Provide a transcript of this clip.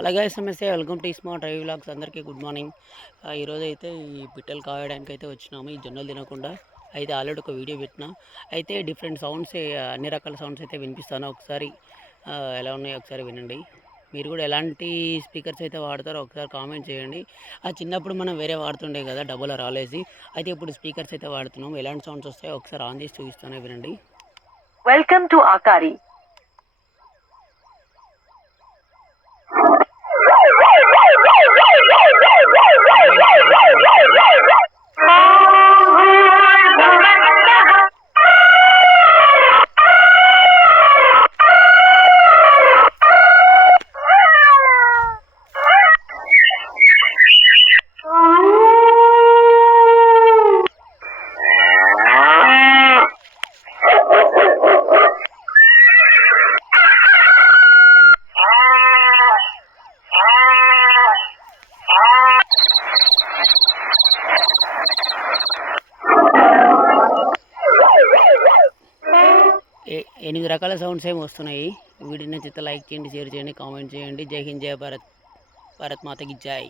అలాగే సమస్య welcome to smart drive vlogs. అందరికీ గుడ్ మార్నింగ్. ఈరోజు అయితే ఈ పిట్టలు కాయడానికి అయితే వచ్చినాము. ఈ జొన్నలు తినకుండా అయితే ఆల్రెడీ ఒక వీడియో పెట్టిన. అయితే డిఫరెంట్ సౌండ్స్, అన్ని రకాల సౌండ్స్ అయితే వినిపిస్తాను. ఒకసారి ఎలా ఉన్నాయో ఒకసారి వినండి. మీరు కూడా ఎలాంటి స్పీకర్స్ అయితే వాడతారో ఒకసారి కామెంట్ చేయండి. చిన్నప్పుడు మనం వేరే వాడుతుండే కదా, డబుల్ రాలేసి. అయితే ఇప్పుడు స్పీకర్స్ అయితే వాడుతున్నాం. ఎలాంటి సౌండ్స్ వస్తాయో ఒకసారి ఆన్ చేసి చూపిస్తానే వినండి. Welcome to Aakari. ఎనిమిది రకాల సౌండ్స్ ఏమి వస్తున్నాయి. వీడియో నచ్చితే లైక్ చేయండి, షేర్ చేయండి, కామెంట్ చేయండి. జై హింద్, జై భారత్, భారత్ మాతకి జై.